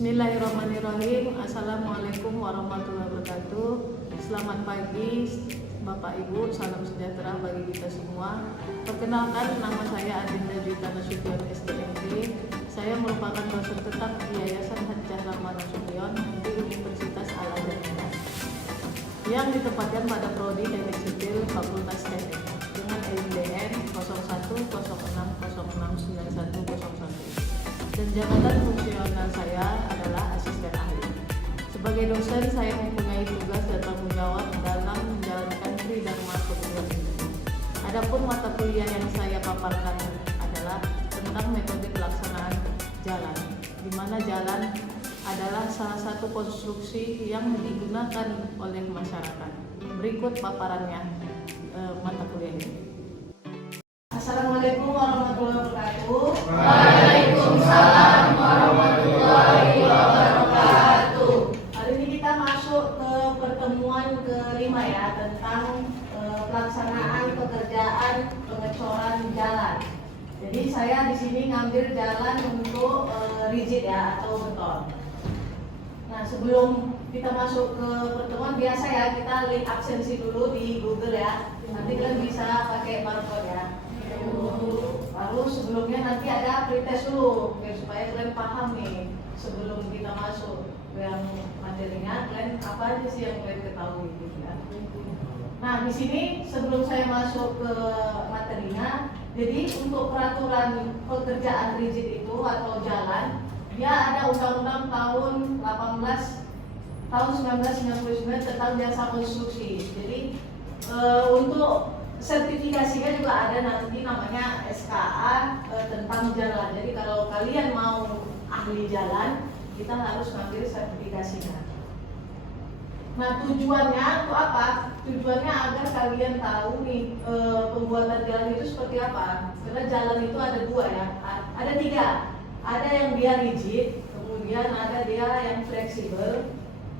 Bismillahirrahmanirrahim. Assalamualaikum warahmatullahi wabarakatuh. Selamat pagi Bapak Ibu, salam sejahtera bagi kita semua. Perkenalkan, nama saya Adinda Juwita Nasution SDMD. Saya merupakan dosen tetap di Yayasan Hancah Rama Nasution di Universitas Al-Azhar Medan yang ditempatkan pada Prodi Teknik Sipil Fakultas Teknik dengan ISBN 0116069101 dan jabatan fungsional saya adalah asisten ahli. Sebagai dosen, saya mempunyai tugas dan tanggung jawab dalam menjalankan Tri Dharma Perguruan Tinggi. Adapun mata kuliah yang saya paparkan adalah tentang metode pelaksanaan jalan, di mana jalan adalah salah satu konstruksi yang digunakan oleh masyarakat. Berikut paparannya mata kuliah ini. Assalamualaikum warahmatullahi wabarakatuh. Waalaikumsalam warahmatullahi wabarakatuh. Hari ini kita masuk ke pertemuan kelima ya, tentang pelaksanaan pekerjaan pengecoran jalan. Jadi saya di sini ngambil jalan untuk rigid ya, atau beton. Nah, sebelum kita masuk ke pertemuan, biasa ya kita link absensi dulu di Google ya. Nanti kalian bisa pakai barcode ya. Lalu sebelumnya nanti ada pretest dulu biar supaya kalian paham nih sebelum kita masuk yang materinya, kalian apa aja sih yang kalian ketahui gitu ya. Nah, di sini sebelum saya masuk ke materinya, jadi untuk peraturan pekerjaan rigid itu atau jalan, dia ada Undang-Undang tahun 1999 tentang jasa konstruksi. Jadi untuk sertifikasinya juga ada nanti namanya SKA tentang jalan. Jadi kalau kalian mau ahli jalan, kita harus ngambil sertifikasinya. Nah, tujuannya untuk apa? Tujuannya agar kalian tahu nih pembuatan jalan itu seperti apa. Karena jalan itu ada dua ya, ada tiga. Ada yang dia rigid, kemudian ada dia yang fleksibel,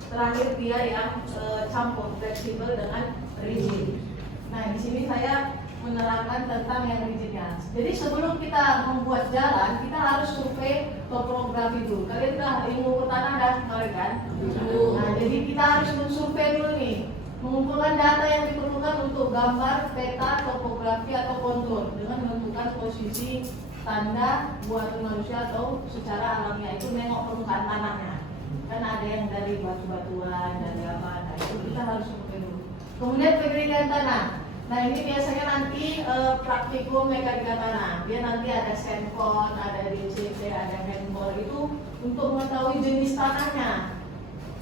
terakhir dia yang campur fleksibel dengan rigid. Nah, di sini saya menerangkan tentang yang rigidnya. Jadi sebelum kita membuat jalan, kita harus survei topografi dulu. Kalian udah ilmu tanah dah kemarin kan? Nah, jadi kita harus mensurvei dulu nih, mengumpulkan data yang diperlukan untuk gambar peta topografi atau kontur dengan menentukan posisi tanda buatan manusia atau secara alamiah, itu nengok permukaan tanahnya. Kan ada yang dari batu-batuan, dari apa, nah itu kita harus survei dulu. Kemudian pengeringan tanah. Nah, ini biasanya nanti praktikum mekanika tanah. Dia nanti ada Senkon, ada DCT, ada Handball, itu untuk mengetahui jenis tanahnya.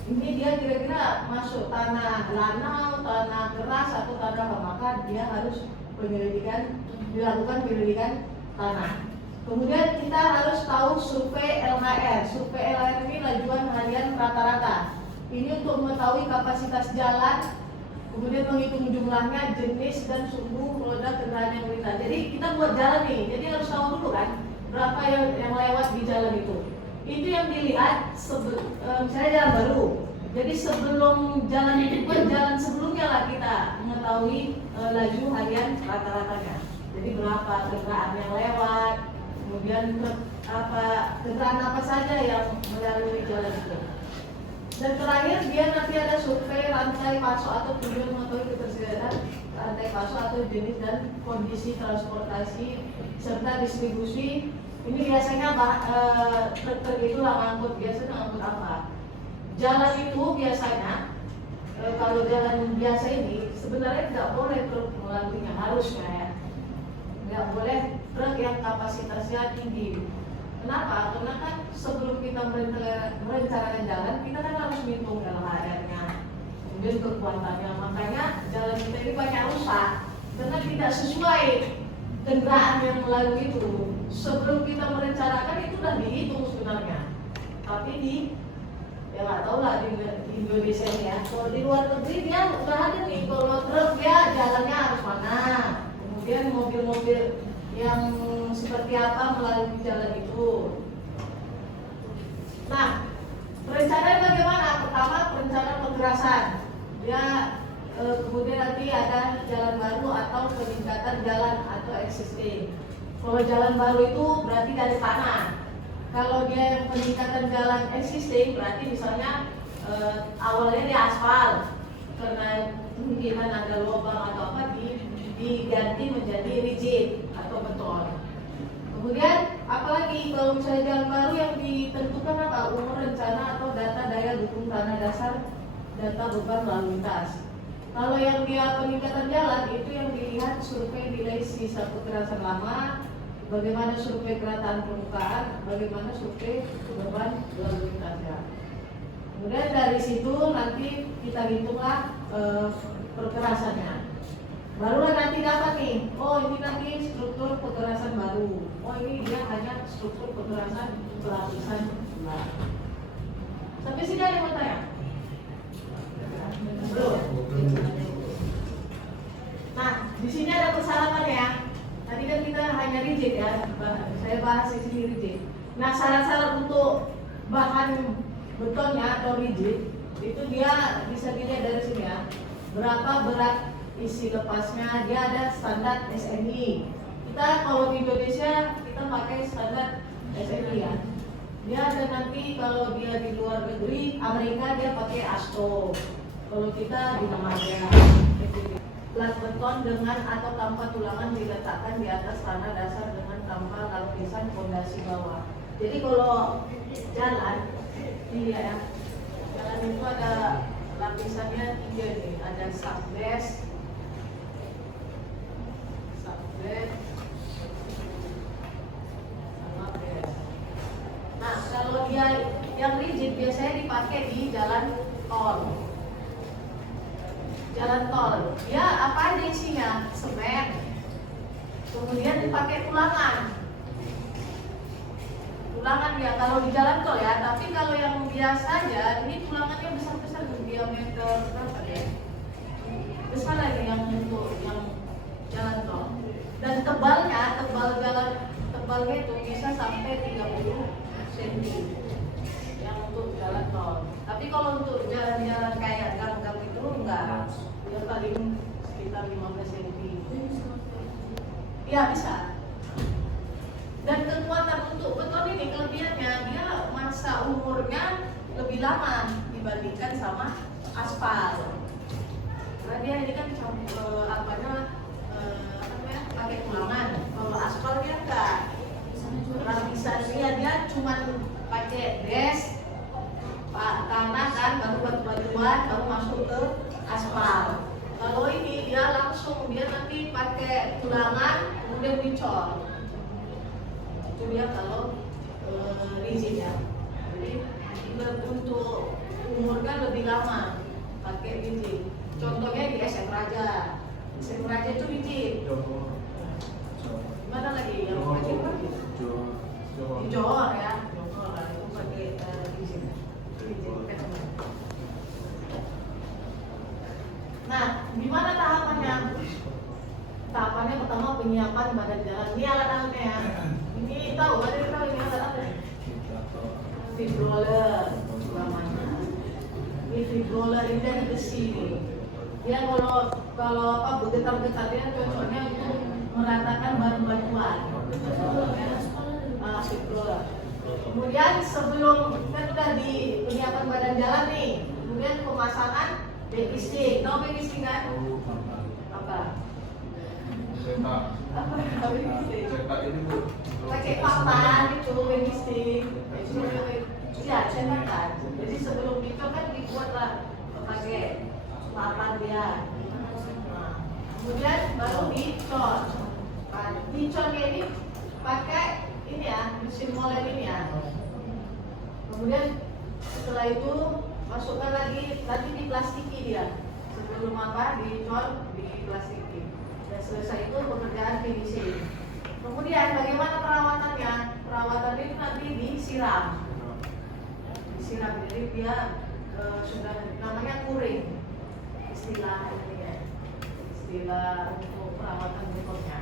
Ini dia kira-kira masuk tanah lanau, tanah keras, atau tanah apa, maka dia harus dilakukan penyelidikan tanah. Kemudian kita harus tahu survei LHR. Survei LHR ini lajuan harian rata-rata. Ini untuk mengetahui kapasitas jalan, kemudian menghitung jumlahnya, jenis dan suhu roda kendaraan yang melintas. Jadi kita buat jalan nih, jadi harus tahu dulu kan berapa yang lewat di jalan itu. Itu yang dilihat misalnya jalan baru. Jadi sebelum jalan itu buat jalan sebelumnya lah kita mengetahui laju harian rata-ratanya. Jadi berapa kendaraan yang lewat, kemudian kendaraan apa saja yang melalui jalan itu. Dan terakhir dia nanti ada survei rantai pasok atau tujuan mengetahui ketersediaan rantai pasok atau jenis dan kondisi transportasi serta distribusi. Ini biasanya truk itu lah ngangkut, biasanya ngangkut apa? Jalan itu biasanya kalau jalan biasa ini sebenarnya tidak boleh truk melaluinya, harusnya ya. Nggak boleh truk yang kapasitasnya tinggi. Kenapa? Karena kan sebelum kita merencanakan jalan, kita kan harus menghitung LHR-nya, kemudian kekuatannya. Makanya jalan kita ini banyak rusak karena tidak sesuai kendaraan yang melalui itu. Sebelum kita merencanakan itu sudah dihitung sebenarnya. Tapi ya nggak tahu lah di Indonesia ini ya. Kalau di luar negeri dia udah ada nih, kalau truk dia jalannya harus mana. Kemudian mobil-mobil yang seperti apa melalui jalan itu. Nah, perencanaan bagaimana? Pertama, perencanaan pengerasan. Dia kemudian nanti ada jalan baru atau peningkatan jalan atau existing. Kalau jalan baru itu berarti dari tanah. Kalau dia yang peningkatan jalan existing, berarti misalnya awalnya di aspal, karena kemungkinan ada lubang atau apa diganti menjadi rigid atau beton. Kemudian apalagi kalau misalnya jalan baru yang ditentukan apa, umur, rencana atau data daya dukung tanah dasar, data beban lalu lintas. Kalau yang dia peningkatan jalan itu yang dilihat survei nilai sisa kekerasan lama, bagaimana survei kerataan permukaan, bagaimana survei beban lalu lintasnya. Kemudian dari situ nanti kita hitunglah perkerasannya. Barulah nanti dapat nih, oh ini nanti struktur kekerasan baru, oh ini dia hanya struktur kekerasan pelapisan luar. Sampai sini ada yang mau tanya? Belum. Nah, di sini ada persyaratan ya. Tadi kan kita hanya rigid ya, saya bahas di sini rigid. Nah, syarat-syarat untuk bahan betonnya atau rigid itu dia bisa dilihat dari sini ya. Berapa berat isi lepasnya, dia ada standar SNI. Kita kalau di Indonesia kita pakai standar SNI ya. Dia ada nanti kalau dia di luar negeri, Amerika dia pakai ASTO. Kalau kita di Namaga. Plat beton dengan atau tanpa tulangan diletakkan di atas tanah dasar dengan tanpa lapisan fondasi bawah. Jadi kalau jalan, ini ya, jalan itu ada lapisannya 3 nih, ada subbase, sama base. Nah, kalau dia yang rigid biasanya dipakai di jalan tol. Jalan tol, ya apa aja isinya? Semen. Kemudian dipakai tulangan. Tulangan ya kalau di jalan tol ya, tapi kalau yang biasa aja, ini tulangannya besar-besar diameter berapa ya? Besar lagi yang untuk yang jalan tol. Dan tebalnya, tebalnya itu bisa sampai 30 cm yang untuk jalan tol. Tapi kalau untuk jalan-jalan kayak gang-gang itu enggak, dia paling sekitar 15 cm. Ya bisa. Dan kekuatan untuk beton ini kelebihannya dia masa umurnya lebih lama dibandingkan sama aspal. Karena dia ini kan pakai tulangan. Kalau aspal dia enggak. Lapisannya dia cuma pakai des, tanah kan, baru batu-batuan, baru masuk ke aspal. Kalau ini dia langsung dia nanti pakai tulangan kemudian dicor. Itu dia kalau rigid ya. Jadi untuk umurnya lebih lama pakai rigid. Contohnya di SM Raja. SM Raja itu rigid. Mana lagi yang rigid? Di Johor ya. Johor lah itu pakai rigid. Nah, gimana tahapannya? Tahapannya pertama penyiapan badan jalan. Ini alat-alatnya ya. Ini tahu, ada yang tahu ini alat-alatnya? Feed roller namanya. Ini feed roller ini dari besi nih. Dia kalau apa bergetar-getarnya cocoknya untuk meratakan batu-batuan. Feed roller. Kemudian sebelum kan udah di penyiapan badan jalan nih, kemudian pemasangan baby stick. Tahu baby stick kan? Apa? Pakai papan itu baby stick. Ya, cetak. Jadi sebelum itu kan dibuatlah pakai papan dia. Nah, kemudian baru dicor. Dicornya ini pakai ini ya, mesin molen ini ya. Kemudian setelah itu masukkan lagi, tadi diplastiki dia. Sebelum apa dicor, diplastiki. Dan selesai itu pekerjaan finishing. Kemudian bagaimana perawatannya? Perawatan itu nanti disiram. Disiram, jadi dia sudah namanya kuring. Istilah ini ya. Istilah untuk perawatan betonnya.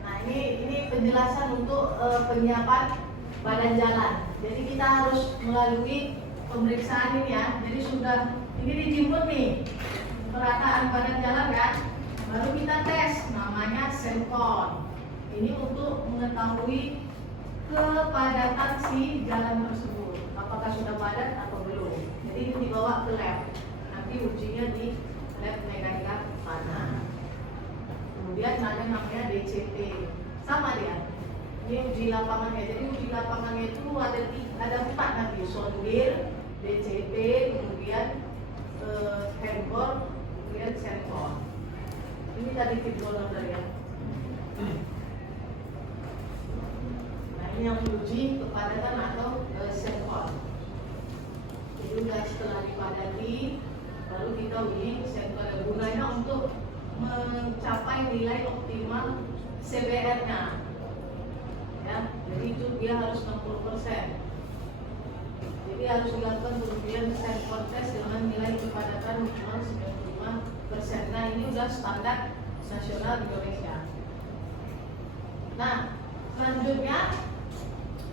Nah, ini penjelasan untuk penyiapan badan jalan. Jadi kita harus melalui pemeriksaan ini ya. Jadi sudah ini dijemput nih perataan badan jalan kan. Baru kita tes namanya semcon. Ini untuk mengetahui kepadatan si jalan tersebut, apakah sudah padat atau belum. Jadi ini dibawa ke lab, nanti ujinya di lab mekanika tanah. Kemudian ada namanya DCT, sama dia. Ini uji lapangannya. Jadi uji lapangannya itu ada 4 nanti, sondir, DCT, kemudian handball, kemudian sensor. Ini tadi tipe dari ya. Nah ini yang uji kepadatan atau sensor. Jadi udah setelah dipadati, baru kita uji sensor. Gunanya untuk mencapai nilai optimal CBR-nya. Ya, jadi itu dia harus 60%. Jadi harus dilakukan pengujian sensor test dengan nilai kepadatan minimal 95%. Nah ini udah standar nasional Indonesia. Nah selanjutnya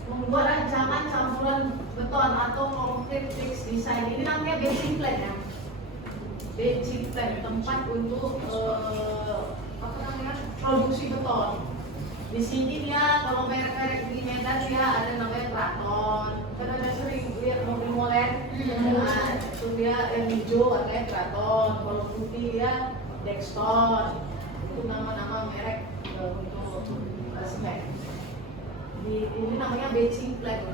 membuat rancangan campuran beton atau concrete fix design. Ini namanya basic plan ya. Basic plan, tempat untuk produksi beton. Di sini dia kalau merek-merek di Medan dia ada namanya Kraton. Kan ada sering lihat mobil molen. Nah, itu dia yang hijau ada Kraton, kalau putih dia Dexton. Itu nama-nama merek untuk semen. Ini namanya basic plan.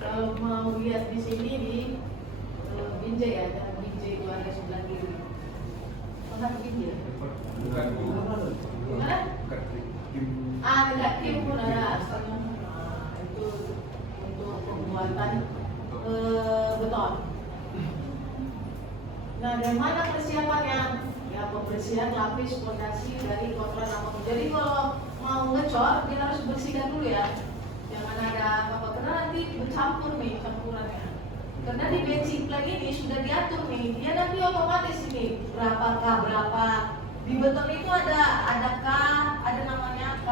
Kalau mau lihat di sini di Binjai ya, ada Binjai itu ada sebelah kiri. Pernah ke Binjai? Gimana? Dekat tim pun ada. Itu untuk pembuatan beton. Nah, dari mana persiapannya? Ya, pembersihan lapis fondasi dari kotoran apapun. Jadi kalau mau ngecor, dia harus bersihkan dulu ya. Jangan ada apa-apa, karena nanti bercampur nih campurannya. Karena di basic plan ini sudah diatur nih, dia nanti otomatis ini berapa di beton itu ada K, ada namanya K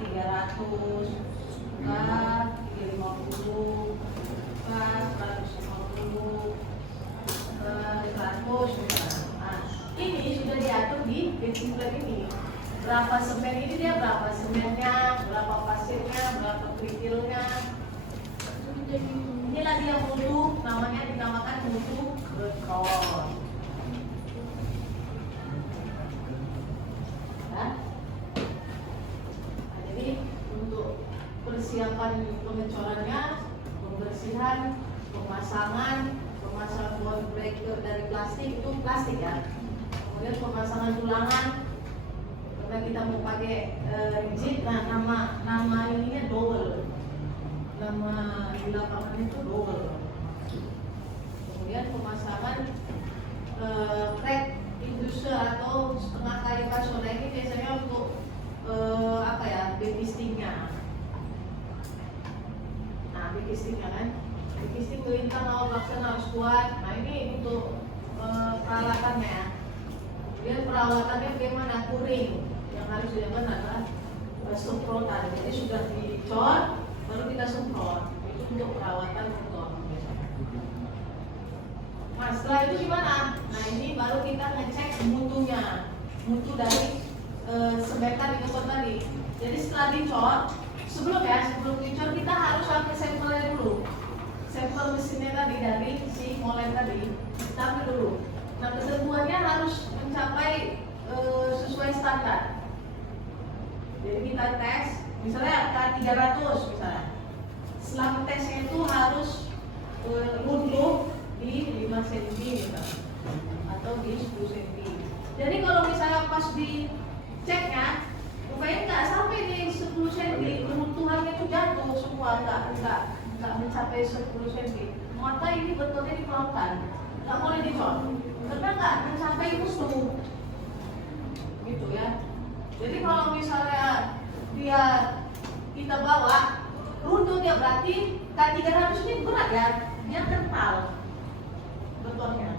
300, K 350, K 150, K 100. Nah, ini sudah diatur di basic plan ini. Berapa semen ini dia berapa semennya, berapa pasirnya, berapa kerikilnya. Inilah dia mutu, namanya dinamakan mutu beton. Nah, jadi untuk persiapan pengecorannya, pembersihan, pemasangan bond breaker dari plastik itu plastik ya. Kemudian pemasangan tulangan, karena kita mau pakai rigid. Nah, nama ininya double. Nama di lapangan itu double. Kemudian pemasangan crack industrial atau setengah kayu kasona ini biasanya untuk backistingnya. Nah, backistingnya kan, backisting melintang awal pelaksanaan harus kuat. Nah ini untuk peralatannya. Kemudian peralatannya bagaimana? Kuring yang harus dilakukan adalah semprotan. Jadi sudah dicor, baru kita semprot. Itu untuk perawatan beton. Nah setelah itu gimana? Nah ini baru kita ngecek mutunya, mutu dari semen tadi, beton tadi. Jadi setelah dicor, sebelum dicor kita harus ambil sampelnya dulu. Sampel mesinnya tadi dari si molen tadi, kita ambil dulu. Nah ketentuannya harus mencapai sesuai standar. Jadi kita tes, misalnya K300 misalnya. Selama tesnya itu harus luntur di 5 cm misalnya, atau di 10 cm. Jadi kalau misalnya pas diceknya, rupanya nggak sampai di 10 cm, runtuhannya itu jatuh semua, nggak mencapai 10 cm. Maka ini betonnya dipelaukan, nggak boleh dicor, karena nggak mencapai musuh. Gitu ya. Jadi kalau misalnya kita bawa runtuh, dia berarti K300 ini berat ya, dia kental betonnya.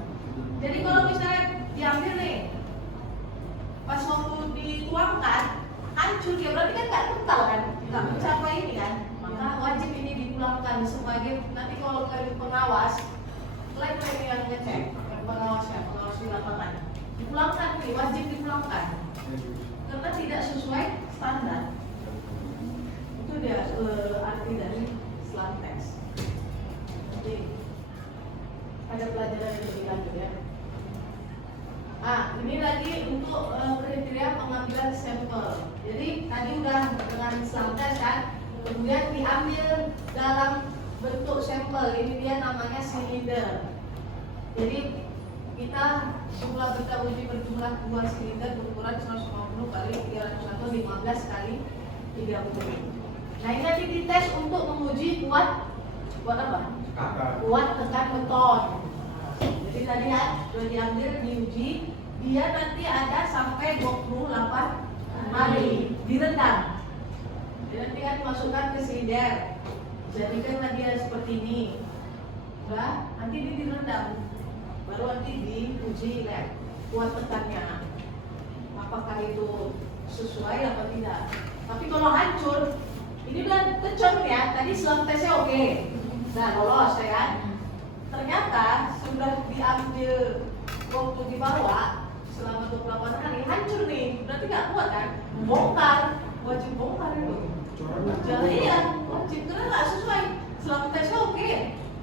Jadi kalau misalnya diambil nih, pas waktu dituangkan hancur dia, berarti kan nggak kental kan, nggak mencapai ini kan. Maka wajib ini dipulangkan sebagai nanti kalau kalian pengawas, lain yang ngecek, yang pengawas di lapangan, dipulangkan nih, wajib dipulangkan karena tidak sesuai standar. Itu dia arti dari slantex. Jadi ada pelajaran yang lebih lanjut ya. Ini lagi untuk kriteria pengambilan sampel. Jadi tadi udah dengan slantex kan, kemudian diambil dalam bentuk sampel. Ini dia namanya silinder. Jadi kita setelah kita uji berjumlah 2 silinder berukuran 150 kali 300 atau 15 kali 30. Nah ini nanti dites untuk menguji kuat apa? Kuat tekan beton. Jadi tadi ya sudah diambil diuji, dia nanti ada sampai 28 hari direndam. Jadi nanti kan dimasukkan ke silinder. Jadikanlah dia seperti ini. Udah, nanti ini direndam. Baru nanti diuji lab kuat tekannya, apakah itu sesuai atau tidak. Tapi kalau hancur, ini udah kecor ya. Tadi selang tesnya oke, nah lolos ya kan. Ternyata sudah diambil waktu dibawa selama 28 hari hancur nih, berarti nggak kuat kan? Bongkar, wajib bongkar itu. Jadi iya, wajib karena nggak sesuai. Selang tesnya oke,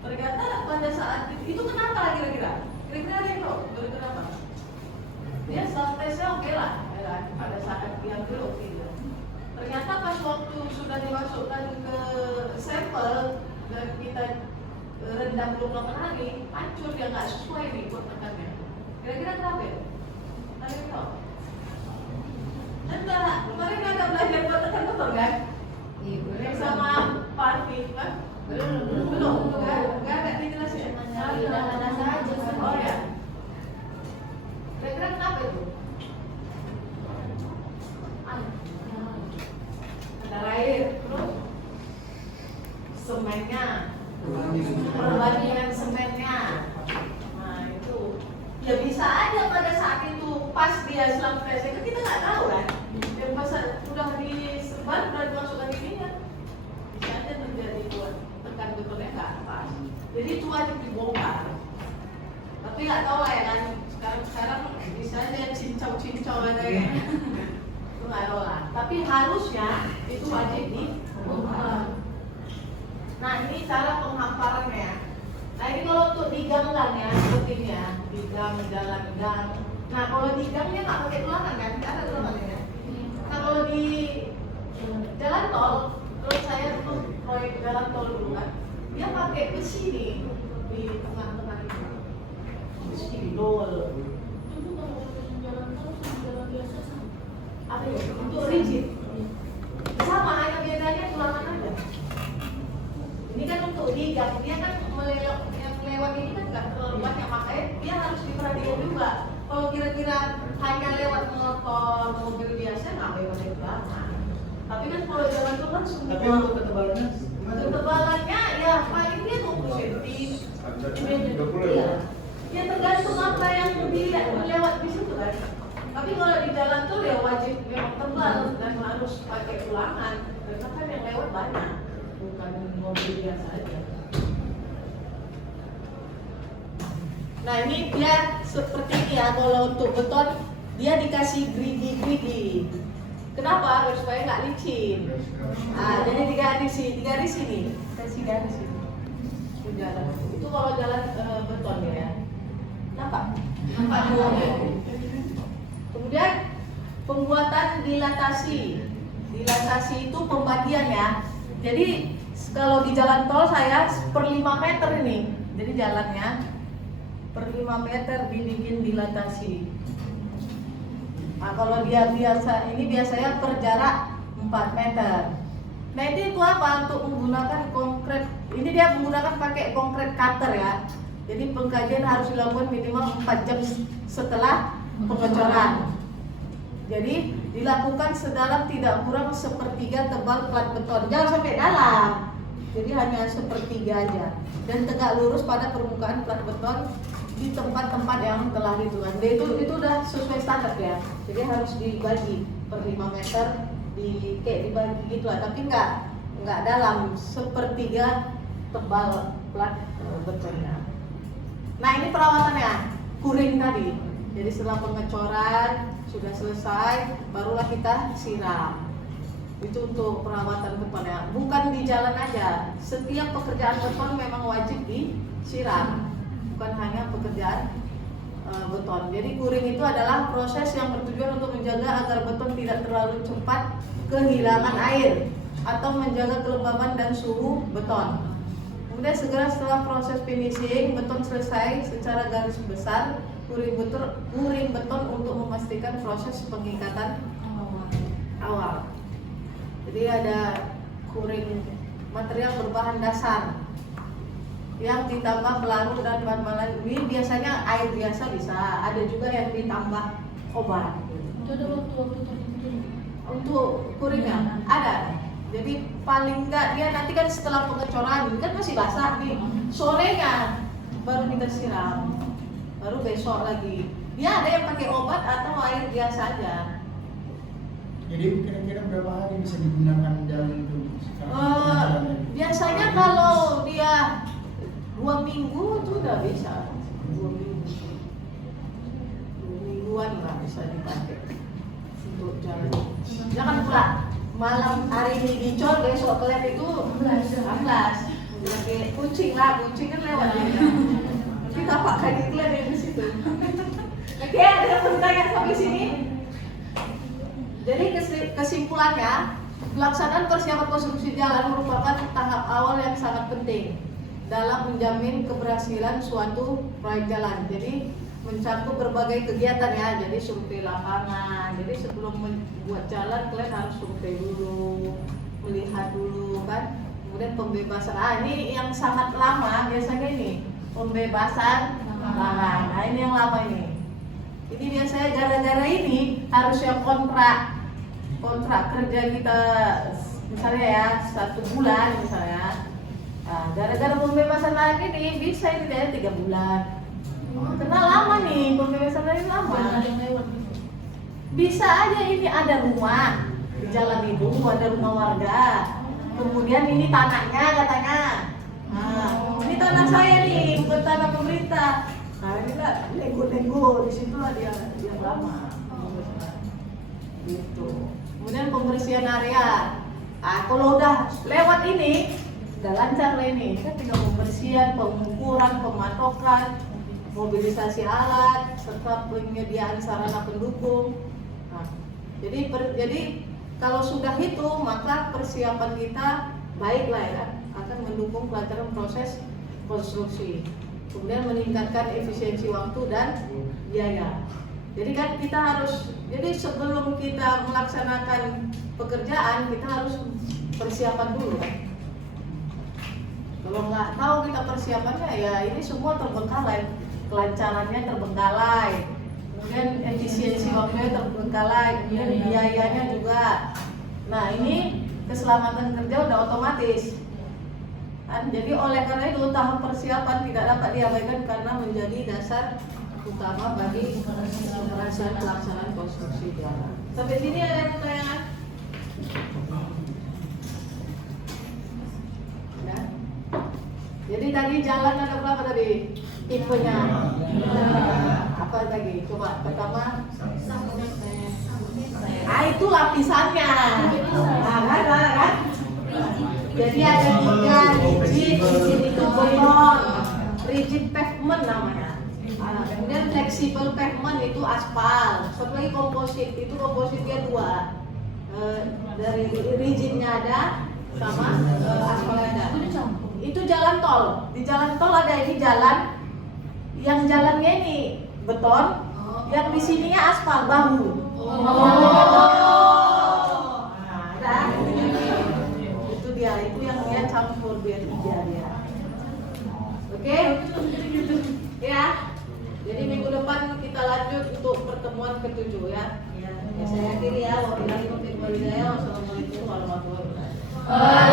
ternyata pada saat itu kenapa kira-kira? Kira-kira ada yang tahu? Kira-kira apa? Dia selang tesnya oke lah, ya kan? Pada saat diambil oke. Ternyata pas waktu sudah dimasukkan ke sampel dan kita rendam 28 hari, hancur, dia nggak sesuai nih buat tekannya. Kira-kira kenapa ya? Ada yang tahu? Enggak, kemarin ada belajar buat tekan betul kan? Yang sama Pak Arfi kan? Belum, enggak ada dijelasin. Oh ya. Kira-kira kenapa itu? Ada air, terus semennya, perbandingan semennya. Nah itu, ya bisa aja pada saat itu pas dia selang tesnya kan kita nggak tahu kan. Dan pas udah disebar, udah dimasukkan ini kan, bisa aja terjadi buat tekan betulnya nggak pas. Jadi itu wajib dibongkar. Tapi nggak tahu lah ya kan. Sekarang bisa aja cincau ada ya. Itu nggak tahu lah. Tapi harusnya itu wajib dibongkar. Nah ini cara penghamparannya. Nah ini kalau untuk di gang ya, seperti ini ya, di gang, jalan gang. Nah kalau di gangnya nggak pakai tulangan kan, nggak ada tulangannya. Nah kalau di jalan tol, terus saya tuh proyek jalan tol dulu kan, dia pakai besi nih di tengah-tengah itu, besi dol. Itu kalau jalan tol sama jalan biasa sama. Apa ya? Untuk rigid. Sama, hanya bedanya tulangan aja. Ini kan untuk di gang, dia kan melewat ini kan nggak terlalu banyak, makanya dia harus diperhatikan juga. Kalau kira-kira hanya lewat motor, mobil biasa nggak pakai tulangan. Tapi kan kalau jalan tol kan semua. Tapi untuk ketebalannya? Ketebalannya ya paling dia 20 cm. Iya. Ya tergantung apa yang lewat di situ kan. Tapi kalau di jalan tol ya wajib memang tebal dan harus pakai tulangan. Karena kan yang lewat banyak, bukan mobil biasa aja. Nah ini dia seperti ini ya. Kalau untuk beton dia dikasih gridi. Kenapa? Supaya nggak licin. Jadi 3 garis ini, kasih garis ini. Itu kalau jalan beton ya. Nampak Kemudian pembuatan dilatasi. Dilatasi itu pembagian ya. Jadi kalau di jalan tol saya per 5 meter ini. Jadi jalannya per 5 meter dibikin dilatasi. Nah kalau dia biasanya per jarak 4 meter. Nah itu apa? Untuk menggunakan konkret. Ini dia menggunakan pakai konkret cutter ya. Jadi pengkajian harus dilakukan minimal 4 jam setelah pengecoran. Jadi dilakukan sedalam tidak kurang 1/3 tebal plat beton. Jangan sampai dalam. Jadi hanya 1/3 aja. Dan tegak lurus pada permukaan plat beton di tempat-tempat yang telah ditentukan. Itu udah sesuai standar ya. Jadi harus dibagi per 5 meter kayak dibagi gitu lah. Tapi nggak dalam 1/3 tebal plat betonnya. Nah ini perawatannya kuring tadi. Jadi setelah pengecoran Sudah selesai, barulah kita siram. Itu untuk perawatan betonnya. Bukan di jalan aja. Setiap pekerjaan beton memang wajib disiram. Bukan hanya pekerjaan beton. Jadi kuring itu adalah proses yang bertujuan untuk menjaga agar beton tidak terlalu cepat kehilangan air atau menjaga kelembaban dan suhu beton. Kemudian segera setelah proses finishing beton selesai secara garis besar, kuring beton untuk memastikan proses pengikatan awal. Jadi ada kuring material berbahan dasar yang ditambah pelarut dan bahan-bahan ini, biasanya air biasa bisa, ada juga yang ditambah obat. Itu ada waktu tertentu. Untuk kuringnya ada. Jadi paling enggak dia nanti kan setelah pengecoran kan masih basah nih, sorenya baru kita siram, baru besok lagi. Ya ada yang pakai obat atau air biasa aja. Jadi kira-kira berapa hari bisa digunakan jalan itu? Biasanya kalau dia 2 minggu itu udah bisa. 2 minggu. 2 mingguan lah bisa dipakai untuk jalan. Jangan pula malam hari ini dicor, besok kelihatan itu 16. Pakai kucing lah, kucing kan lewat dia. Tapi tapak kaki kelihatan di situ. Oke, ada yang bertanya sampai sini? Jadi kesimpulannya, pelaksanaan persiapan konstruksi jalan merupakan tahap awal yang sangat penting dalam menjamin keberhasilan suatu proyek jalan. Jadi mencakup berbagai kegiatan ya. Jadi survei lapangan. Jadi sebelum membuat jalan kalian harus survei dulu, melihat dulu kan. Kemudian pembebasan. Ini yang sangat lama biasanya ini pembebasan lahan. Nah ini yang lama ini. Ini biasanya gara-gara ini harus yang kontrak kerja kita misalnya ya 1 bulan misalnya. Nah, gara-gara pembebasan lahan ini bisa ini dari 3 bulan. Karena lama nih pembebasan lahan ini lama. Ada yang lewat. Bisa aja ini ada rumah di jalan itu, ada rumah warga. Kemudian ini tanahnya katanya. Nah, ini tanah saya nih, bukan tanah pemerintah. Nah, ini lah nego-nego di situlah dia lama. Gitu. Kemudian pembersihan area. Nah, kalau udah lewat ini, udah lancar lah ini. Kan tinggal pembersihan, pengukuran, pematokan, mobilisasi alat, serta penyediaan sarana pendukung. Nah, jadi kalau sudah itu, maka persiapan kita baiklah ya, akan mendukung kelancaran proses konstruksi. Kemudian meningkatkan efisiensi waktu dan biaya. Jadi kan kita harus, jadi sebelum kita melaksanakan pekerjaan kita harus persiapan dulu kan. Kalau nggak tahu kita persiapannya ya ini semua terbengkalai, kelancarannya terbengkalai, kemudian efisiensi waktunya terbengkalai, kemudian biayanya juga. Nah ini keselamatan kerja udah otomatis. Jadi oleh karena itu tahap persiapan tidak dapat diabaikan karena menjadi dasar utama bagi keberhasilan pelaksanaan konstruksi jalan. Sampai sini ada yang pertanyaan? Ya. Jadi tadi jalan ada berapa tadi? Tipenya. Apa lagi? Coba pertama. Itu lapisannya. Nah, kan? Jadi ada 3 rigid, di sini itu beton, rigid pavement namanya. Kemudian flexible pavement itu aspal. Satu lagi komposit, itu kompositnya 2. Dari rigidnya ada, sama aspalnya ada. Itu jalan tol. Di jalan tol ada ini jalan, yang jalannya ini beton, yang di sininya aspal bahu. Itu yang dia campur dia. Oke? Ya. Jadi minggu depan kita lanjut untuk pertemuan ke-7 ya. Ya saya akhiri ya. Wassalamualaikum warahmatullahi wabarakatuh.